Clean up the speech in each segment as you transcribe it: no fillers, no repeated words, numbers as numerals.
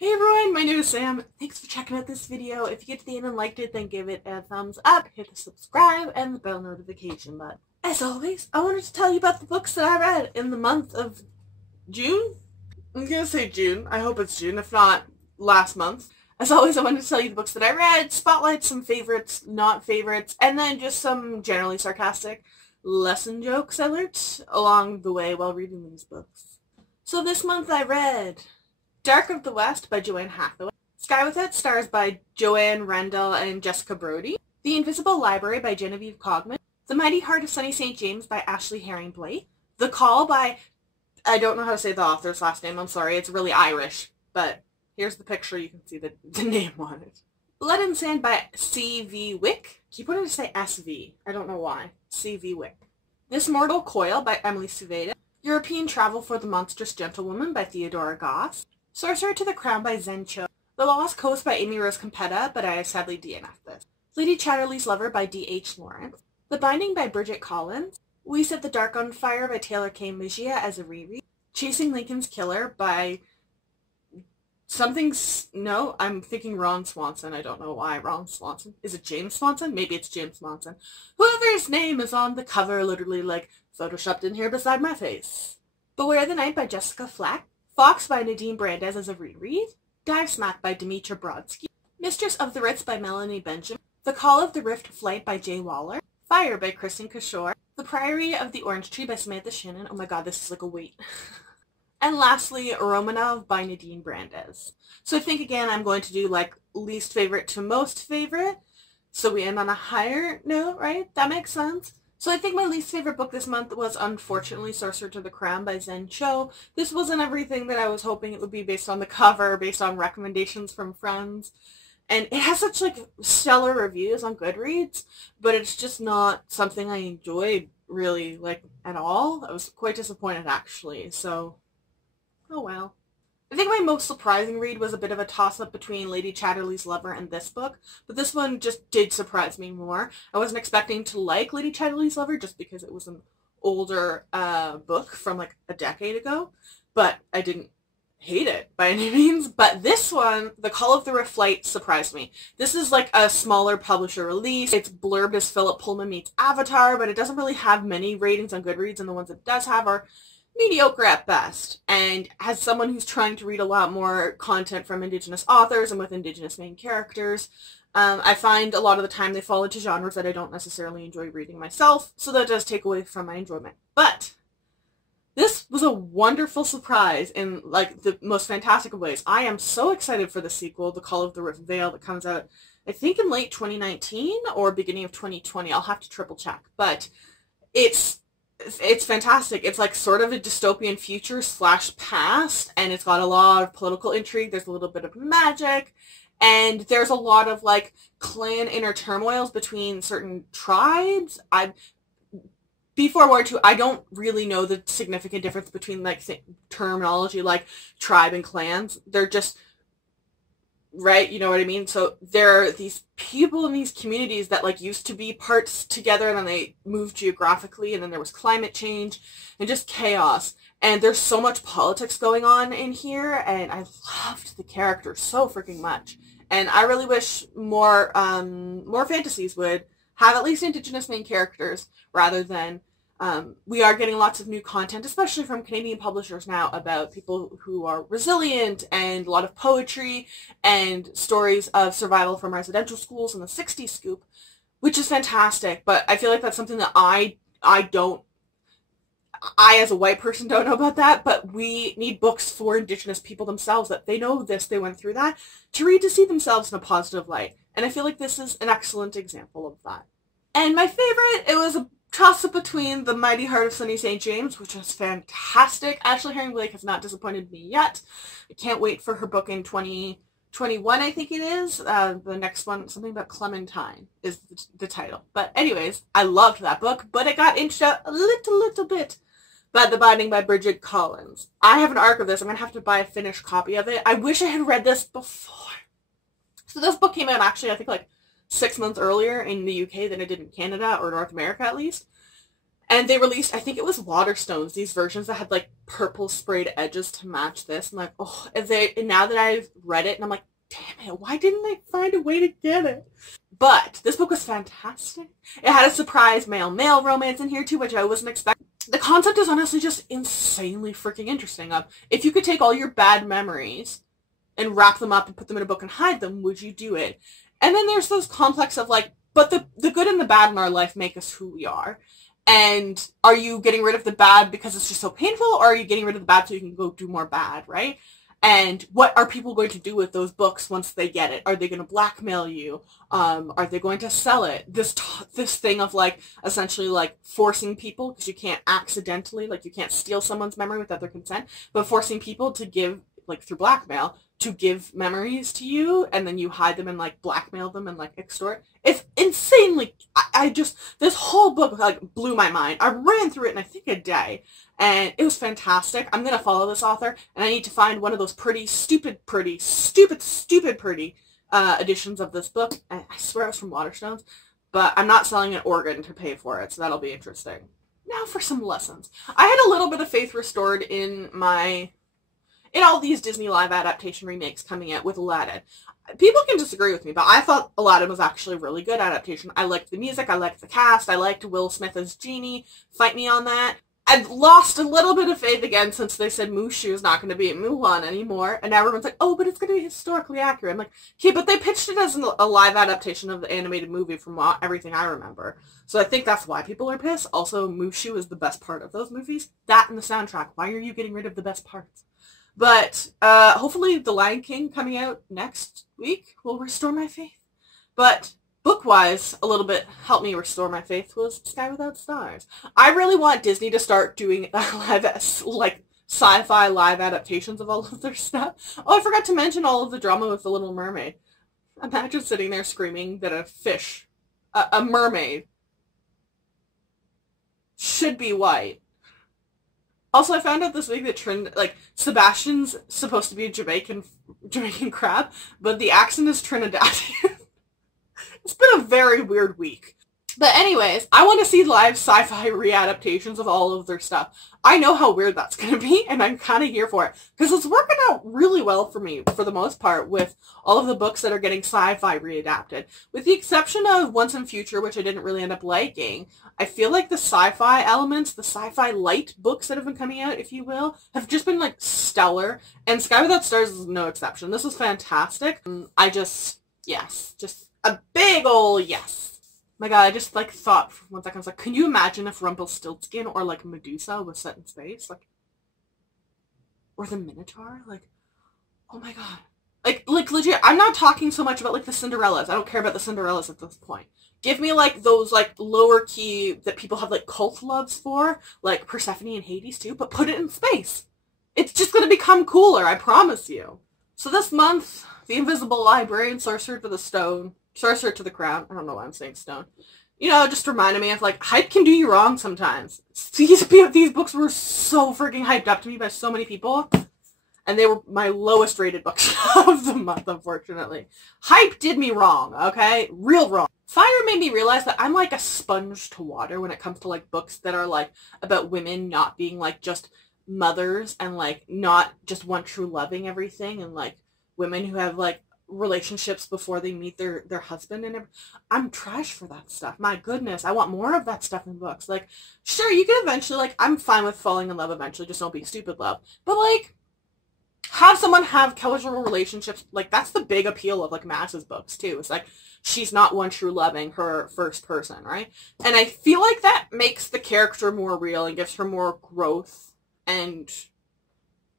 Hey everyone, my name is Sam. Thanks for checking out this video. If you get to the end and liked it, then give it a thumbs up, hit the subscribe, and the bell notification button. As always, I wanted to tell you about the books that I read in the month of June? I'm gonna say June. I hope it's June, if not last month. As always, I wanted to tell you the books that I read, spotlight some favorites, not favorites, and then just some generally sarcastic lesson jokes I learnt along the way while reading these books. So this month I read Dark of the West by Joanne Hathaway, Sky Without Stars by Joanne Rendell and Jessica Brody, The Invisible Library by Genevieve Cogman, The Mighty Heart of Sunny St. James by Ashley Herring Blake, The Call by, I don't know how to say the author's last name, I'm sorry, it's really Irish, but here's the picture, you can see the name on it. Blood and Sand by C.V. Wick. Keep wanting to say S.V. I don't know why. C.V. Wick. This Mortal Coil by Emily Suveda. European Travel for the Monstrous Gentlewoman by Theodora Goss. Sorcerer to the Crown by Zen Cho. The Lost Coast by Amy Rose Campetta, but I sadly DNF'd this. Lady Chatterley's Lover by D.H. Lawrence. The Binding by Bridget Collins. We Set the Dark on Fire by Taylor K. Mejia as a reread. Chasing Lincoln's Killer by no, I'm thinking Ron Swanson. I don't know why. Ron Swanson. Is it James Swanson? Maybe it's James Swanson. Whoever's name is on the cover, literally like photoshopped in here beside my face. Beware the Night by Jessica Flack. Fox by Nadine Brandes as a reread. Dive Smack by Demetra Brodsky. Mistress of the Ritz by Melanie Benjamin. The Call of the Rift Flight by Jay Waller. Fire by Kristen Kishore. The Priory of the Orange Tree by Samantha Shannon. Oh my god, this is like a weight. And lastly, Romanov by Nadine Brandes. So I think, again, I'm going to do, like, least favorite to most favorite. So we end on a higher note, right? That makes sense. So I think my least favorite book this month was, unfortunately, Sorcerer to the Crown by Zen Cho. This wasn't everything that I was hoping it would be based on the cover, based on recommendations from friends. And it has such, like, stellar reviews on Goodreads, but it's just not something I enjoyed, really, like, at all. I was quite disappointed, actually, so oh well. I think my most surprising read was a bit of a toss-up between Lady Chatterley's Lover and this book, but this one just did surprise me more. I wasn't expecting to like Lady Chatterley's Lover just because it was an older book from like a decade ago, but I didn't hate it by any means. But this one, The Call of the Rift Flight, surprised me. This is like a smaller publisher release. It's blurbed as Philip Pullman meets Avatar, but it doesn't really have many ratings on Goodreads, and the ones it does have are mediocre at best. And as someone who's trying to read a lot more content from Indigenous authors and with Indigenous main characters, I find a lot of the time they fall into genres that I don't necessarily enjoy reading myself, so that does take away from my enjoyment. But this was a wonderful surprise in like the most fantastic of ways. I am so excited for the sequel, The Call of the Rift Vale, that comes out I think in late 2019 or beginning of 2020. I'll have to triple check, but it's fantastic. It's like sort of a dystopian future / past, and it's got a lot of political intrigue. There's a little bit of magic, and there's a lot of like clan inner turmoils between certain tribes. Be forewarned too, I don't really know the significant difference between like terminology like tribe and clans. They're just, right, you know what I mean? So there are these people in these communities that like used to be parts together, and then they moved geographically, and then there was climate change and just chaos, and there's so much politics going on in here, and I loved the characters so freaking much. And I really wish more fantasies would have at least Indigenous main characters rather than we are getting lots of new content, especially from Canadian publishers now, about people who are resilient, and a lot of poetry and stories of survival from residential schools in the 60s scoop, which is fantastic. But I feel like that's something that I as a white person don't know about that, but we need books for Indigenous people themselves, that they know this, they went through that, to read to see themselves in a positive light. And I feel like this is an excellent example of that. And my favorite, it was a toss-up between The Mighty Heart of Sunny St. James, which was fantastic. Ashley Herring Blake has not disappointed me yet. I can't wait for her book in 2021, I think it is. The next one, something about Clementine, is the title. But anyways, I loved that book, but it got inched out a little bit by The Binding by Bridget Collins. I have an arc of this. I'm going to have to buy a finished copy of it. I wish I had read this before. So this book came out actually, I think, like 6 months earlier in the UK than it did in Canada, or North America at least. And they released, I think it was Waterstones, these versions that had like purple sprayed edges to match this. I'm like, oh, and now that I've read it, and I'm like, damn it, why didn't I find a way to get it? But this book was fantastic. It had a surprise male-male romance in here too, which I wasn't expecting. The concept is honestly just insanely freaking interesting. If you could take all your bad memories and wrap them up and put them in a book and hide them, would you do it? And then there's those complex of like, but the good and the bad in our life make us who we are. And are you getting rid of the bad because it's just so painful, or are you getting rid of the bad so you can go do more bad, right? And what are people going to do with those books once they get it? Are they going to blackmail you? Are they going to sell it? This thing of like essentially like forcing people, because you can't accidentally, like you can't steal someone's memory without their consent, but forcing people to give, like through blackmail, to give memories to you, and then you hide them and like blackmail them and like extort. It's insanely, this whole book like blew my mind. I ran through it in I think a day, and it was fantastic. I'm going to follow this author, and I need to find one of those stupid editions of this book. And I swear it was from Waterstones, but I'm not selling an organ to pay for it, so that'll be interesting. Now for some lessons. I had a little bit of faith restored in all these Disney live adaptation remakes coming out with Aladdin. People can disagree with me, but I thought Aladdin was actually a really good adaptation. I liked the music, I liked the cast, I liked Will Smith as Genie. Fight me on that. I've lost a little bit of faith again since they said Mushu is not going to be in Mulan anymore, and now everyone's like, oh, but it's going to be historically accurate. I'm like, okay, but they pitched it as a live adaptation of the animated movie from everything I remember. So I think that's why people are pissed. Also, Mushu is the best part of those movies. That and the soundtrack. Why are you getting rid of the best parts? But hopefully The Lion King coming out next week will restore my faith. But book-wise, a little bit helped me restore my faith was Sky Without Stars. I really want Disney to start doing sci-fi live adaptations of all of their stuff. Oh, I forgot to mention all of the drama with The Little Mermaid. Imagine sitting there screaming that a fish, a mermaid, should be white. Also, I found out this week that Sebastian's supposed to be a Jamaican crab, but the accent is Trinidadian. It's been a very weird week. But anyways, I want to see live sci-fi readaptations of all of their stuff. I know how weird that's going to be, and I'm kind of here for it. Because it's working out really well for me, for the most part, with all of the books that are getting sci-fi readapted. With the exception of Once and Future, which I didn't really end up liking, I feel like the sci-fi elements, the sci-fi light books that have been coming out, if you will, have just been, like, stellar. And Sky Without Stars is no exception. This is fantastic. Yes, just a big ol' yes. My god, I just, thought for 1 second, I was like, can you imagine if Rumpelstiltskin or, Medusa was set in space? Or the Minotaur? Oh my god. Legit, I'm not talking so much about, the Cinderellas. I don't care about the Cinderellas at this point. Give me, those, lower key that people have, cult loves for, like Persephone and Hades too, but put it in space. It's just gonna become cooler, I promise you. So this month, The Invisible Library and Sorcerer to the Crown. I don't know why I'm saying stone. Just reminded me of, hype can do you wrong sometimes. These books were so freaking hyped up to me by so many people, and they were my lowest rated books of the month, unfortunately. Hype did me wrong, okay? Real wrong. Fire made me realize that I'm like a sponge to water when it comes to, books that are, about women not being, just mothers and, not just one true loving everything, and, women who have, relationships before they meet their husband, and I'm trash for that stuff. My goodness, I want more of that stuff in books. Sure, you can eventually, I'm fine with falling in love eventually, just don't be stupid love. But, have someone have casual relationships, that's the big appeal of, Mass's books, too. It's she's not one true loving her first person, right? And I feel like that makes the character more real and gives her more growth, and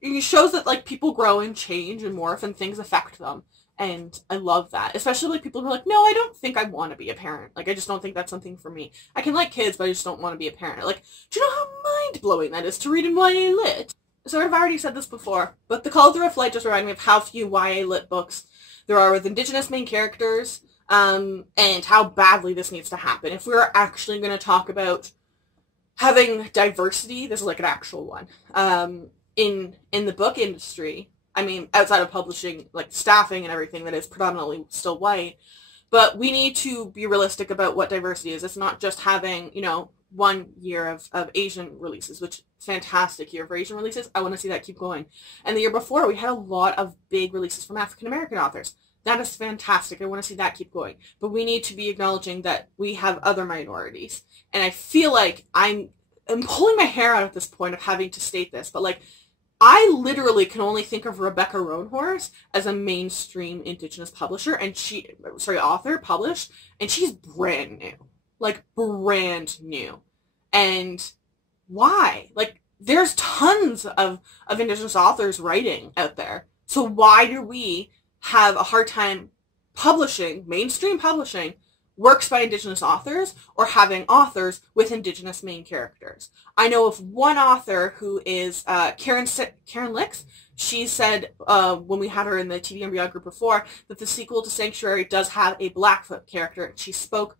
it shows that, people grow and change and morph and things affect them. And I love that. Especially, people who are no, I don't think I want to be a parent. I just don't think that's something for me. I can like kids, but I just don't want to be a parent. Do you know how mind-blowing that is to read in YA Lit? So I've already said this before, but The Cauldron of Light just reminded me of how few YA Lit books there are with Indigenous main characters, and how badly this needs to happen. If we're actually going to talk about having diversity, this is an actual one, in the book industry, I mean, outside of publishing, staffing and everything that is predominantly still white, but we need to be realistic about what diversity is. It's not just having, one year of Asian releases, which fantastic year for Asian releases. I want to see that keep going. And the year before, we had a lot of big releases from African American authors. That is fantastic. I want to see that keep going. But we need to be acknowledging that we have other minorities. And I feel like I'm pulling my hair out at this point of having to state this, but like, I literally can only think of Rebecca Roanhorse as a mainstream Indigenous publisher, and author published, and she's brand new. Like, brand new. And why? Like, there's tons of Indigenous authors writing out there. So why do we have a hard time publishing, mainstream publishing, works by Indigenous authors or having authors with Indigenous main characters? I know of one author who is Karen Licks. She said when we had her in the TV and Beyond group before that the sequel to Sanctuary does have a Blackfoot character. She spoke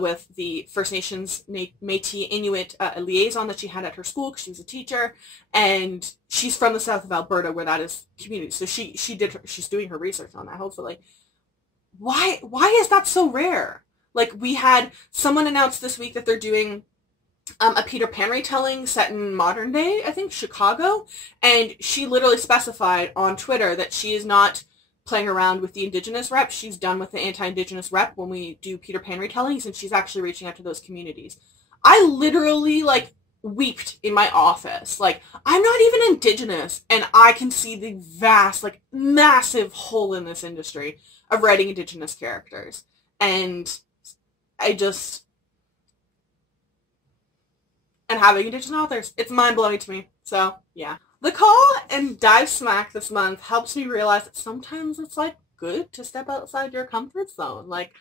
with the First Nations Métis Inuit liaison that she had at her school because she was a teacher, and she's from the south of Alberta where that is community. So she's doing her research on that, hopefully. Why is that so rare? Like, we had someone announce this week that they're doing a Peter Pan retelling set in modern day, I think, Chicago, and she literally specified on Twitter that she is not playing around with the Indigenous rep. She's done with the anti-Indigenous rep when we do Peter Pan retellings, and she's actually reaching out to those communities. I literally, like, weeped in my office. Like, I'm not even Indigenous, and I can see the vast, like, massive hole in this industry of writing Indigenous characters. And and having Indigenous authors, it's mind-blowing to me. So, yeah. The call and dive smack this month helps me realize that sometimes it's, like, good to step outside your comfort zone. Like,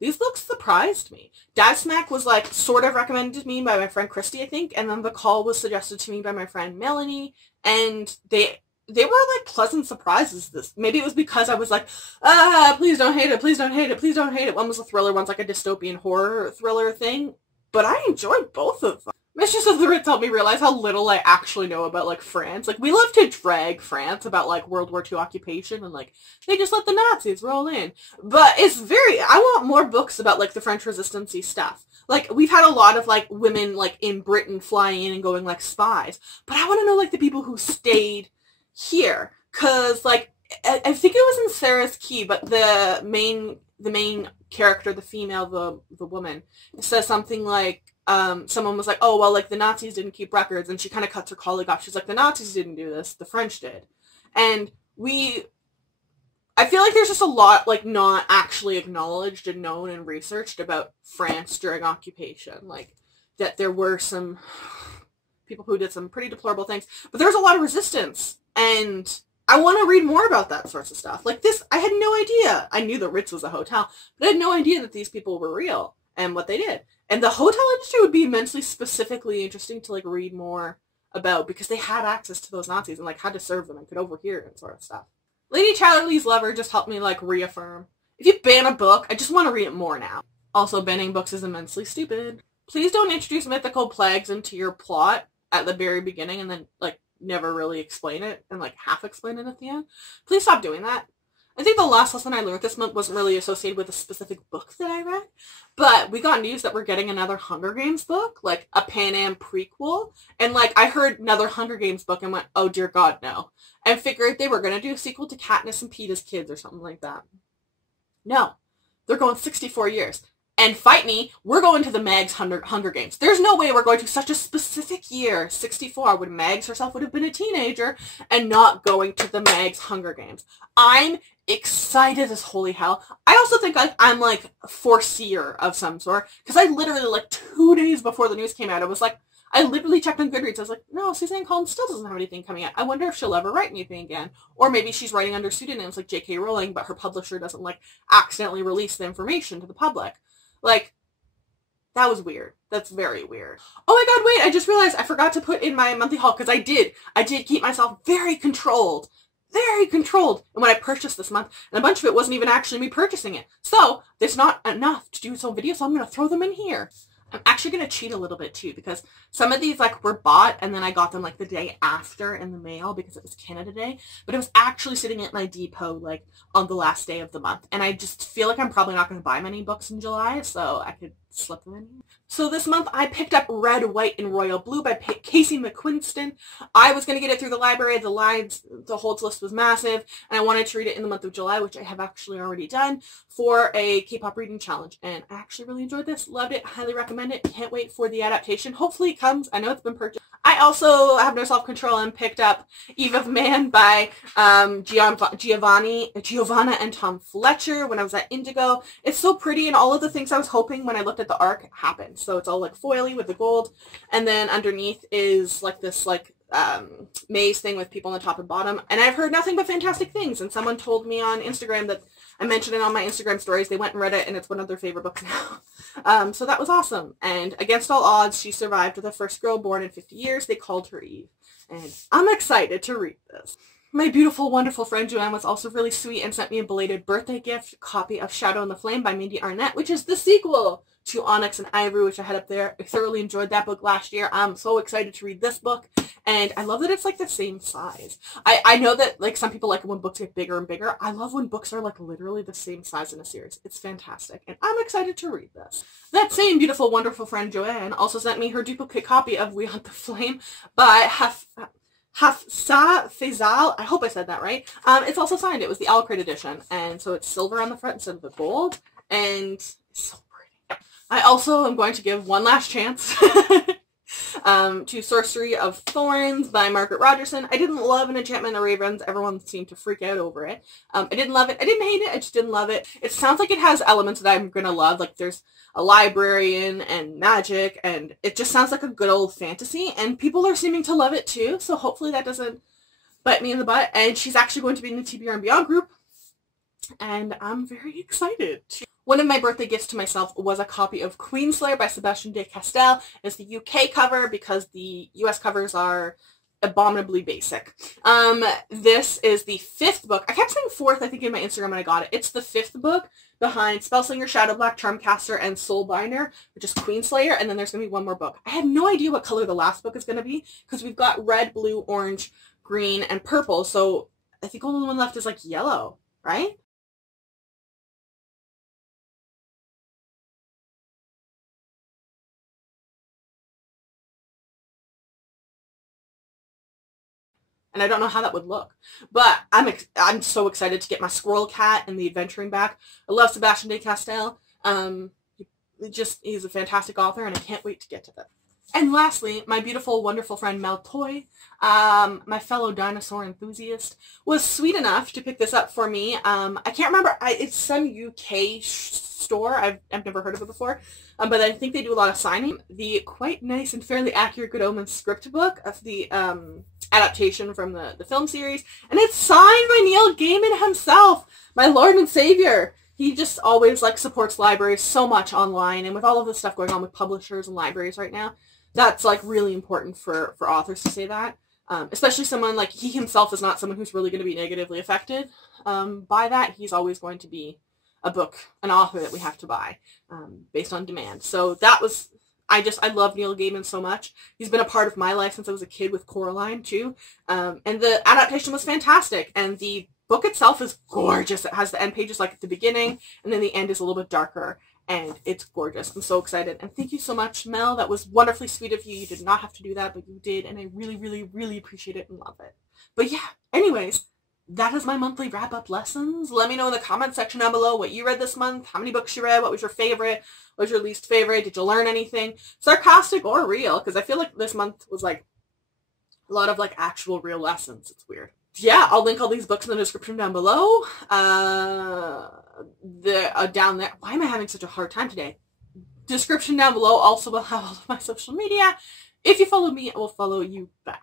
these books surprised me. Dive smack was, like, sort of recommended to me by my friend Christy, I think, and then the call was suggested to me by my friend Melanie, and they were, like, pleasant surprises. Maybe it was because I was like, please don't hate it, please don't hate it, please don't hate it. One was a thriller, one's like a dystopian horror thriller thing, but I enjoyed both of them. Mistress of the Ritz helped me realize how little I actually know about, like, France. Like, we love to drag France about, like, World War II occupation and, like, they just let the Nazis roll in. But I want more books about, like, the French resistance-y stuff. Like, we've had a lot of, like, women, like, in Britain flying in and going, like, spies. But I want to know, like, the people who stayed here. Because, like, I think it was in Sarah's Key, but the main character, the female, the woman, says something like, someone was like, oh, well, like, the Nazis didn't keep records, and she kind of cuts her colleague off. She's like, the Nazis didn't do this, the French did. And I feel like there's just a lot, like, not actually acknowledged and known and researched about France during occupation. Like, that there were some people who did some pretty deplorable things, but there's a lot of resistance, and I want to read more about that sorts of stuff. Like this, I had no idea. I knew the Ritz was a hotel, but I had no idea that these people were real and what they did. And the hotel industry would be immensely specifically interesting to, like, read more about, because they had access to those Nazis and, like, had to serve them and could overhear it and sort of stuff. Lady Chatterley's Lover just helped me, like, reaffirm. If you ban a book, I just want to read it more now. Also, banning books is immensely stupid. Please don't introduce mythical plagues into your plot at the very beginning and then, like, never really explain it and, like, half explain it at the end. Please stop doing that. I think the last lesson I learned this month wasn't really associated with a specific book that I read, but we got news that we're getting another Hunger Games book, like a Pan Am prequel, and, like, I heard another Hunger Games book and went, oh dear God, no. And figured they were going to do a sequel to Katniss and Peeta's Kids or something like that. No. They're going 64 years. And fight me, we're going to the Meg's Hunger Games. There's no way we're going to such a specific year, 64, when Megs herself would have been a teenager, and not going to the Meg's Hunger Games. I'm excited as holy hell. I also think I'm like a foreseer of some sort, because I literally, like, 2 days before the news came out, I literally checked on Goodreads. I was like, no, Suzanne Collins still doesn't have anything coming out. I wonder if she'll ever write anything again. Or maybe she's writing under pseudonyms like J.K. Rowling, but her publisher doesn't, like, accidentally release the information to the public. Like, that was weird. That's very weird. Oh my God, wait, I just realized I forgot to put in my monthly haul, because I did keep myself very controlled. Very controlled. And when I purchased this month, and a bunch of it wasn't even actually me purchasing it. So, there's not enough to do its own video, so I'm going to throw them in here. I'm actually going to cheat a little bit too, because some of these, like, were bought and then I got them, like, the day after in the mail because it was Canada Day, but it was actually sitting at my depot, like, on the last day of the month. And I just feel like I'm probably not going to buy many books in July, so I could slip them in here. So this month I picked up Red, White, and Royal Blue by Casey McQuiston. I was going to get it through the library. The holds list was massive, and I wanted to read it in the month of July, which I have actually already done, for a K-pop reading challenge. And I actually really enjoyed this. Loved it. Highly recommend it. Can't wait for the adaptation. Hopefully it comes. I know it's been purchased. I also have no self-control and picked up Eve of Man by Giovanna and Tom Fletcher when I was at Indigo. It's so pretty, and all of the things I was hoping when I looked at the arc happened. So it's all like foily with the gold, and then underneath is like this maze thing with people on the top and bottom. And I've heard nothing but fantastic things, and someone told me on Instagram that I mentioned it on my Instagram stories. They went and read it, and it's one of their favorite books now. So that was awesome. And against all odds, she survived the first girl born in 50 years. They called her Eve. And I'm excited to read this. My beautiful, wonderful friend Joanne was also really sweet and sent me a belated birthday gift, copy of Shadow and the Flame by Mindy Arnett, which is the sequel to Onyx and Ivory, which I had up there. I thoroughly enjoyed that book last year. I'm so excited to read this book. And I love that it's like the same size. I know that like some people like it when books get bigger and bigger. I love when books are like literally the same size in a series. It's fantastic. And I'm excited to read this. That same beautiful, wonderful friend Joanne also sent me her duplicate copy of We Hunt the Flame by Hafsa Faisal. I hope I said that right. It's also signed. It was the Owl Crate edition. And so it's silver on the front instead of the gold. And it's so pretty. I also am going to give one last chance to Sorcery of Thorns by Margaret Rogerson. I didn't love An Enchantment of the Ravens. Everyone seemed to freak out over it. I didn't love it. I didn't hate it. I just didn't love it. It sounds like it has elements that I'm going to love. Like there's a librarian and magic, and it just sounds like a good old fantasy, and people are seeming to love it too, so hopefully that doesn't bite me in the butt. And she's actually going to be in the TBR and Beyond group, and I'm very excited. One of my birthday gifts to myself was a copy of Queenslayer by Sebastian de Castell. It's the UK cover because the US covers are abominably basic. This is the 5th book. I kept saying 4th, I think, in my Instagram when I got it. It's the 5th book behind Spellslinger, Shadowblack, Charmcaster, and Soulbinder, which is Queenslayer, and then there's going to be one more book. I had no idea what color the last book is going to be because we've got red, blue, orange, green, and purple, so I think only one left is like yellow, right? And I don't know how that would look. But I'm so excited to get my Squirrel Cat and the Adventuring back. I love Sebastian de Castell. He's a fantastic author, and I can't wait to get to that. And lastly, my beautiful, wonderful friend Mel Toy, my fellow dinosaur enthusiast, was sweet enough to pick this up for me. I can't remember. It's some UK store. I've never heard of it before. But I think they do a lot of signing. The quite nice and fairly accurate Good Omens script book of the adaptation from the film series. And it's signed by Neil Gaiman himself, my Lord and Savior. He just always supports libraries so much online, and with all of this stuff going on with publishers and libraries right now, that's really important for authors to say that. Especially someone like he himself is not someone who's really going to be negatively affected by that. He's always going to be an author that we have to buy based on demand. So that was, I love Neil Gaiman so much. He's been a part of my life since I was a kid with Coraline too. And the adaptation was fantastic, and the book itself is gorgeous. It has the end pages at the beginning, and then the end is a little bit darker, and it's gorgeous. I'm so excited, and thank you so much, Mel. That was wonderfully sweet of you. You did not have to do that, but you did, and I really, really, really appreciate it and love it. But yeah, anyways, that is my monthly wrap-up lessons. Let me know in the comment section down below what you read this month, how many books you read, what was your favorite, what was your least favorite, did you learn anything, sarcastic or real, because I feel like this month was a lot of actual real lessons. It's weird. Yeah, I'll link all these books in the description down below. Down there. Why am I having such a hard time today? Description down below also will have all of my social media. If you follow me, I will follow you back.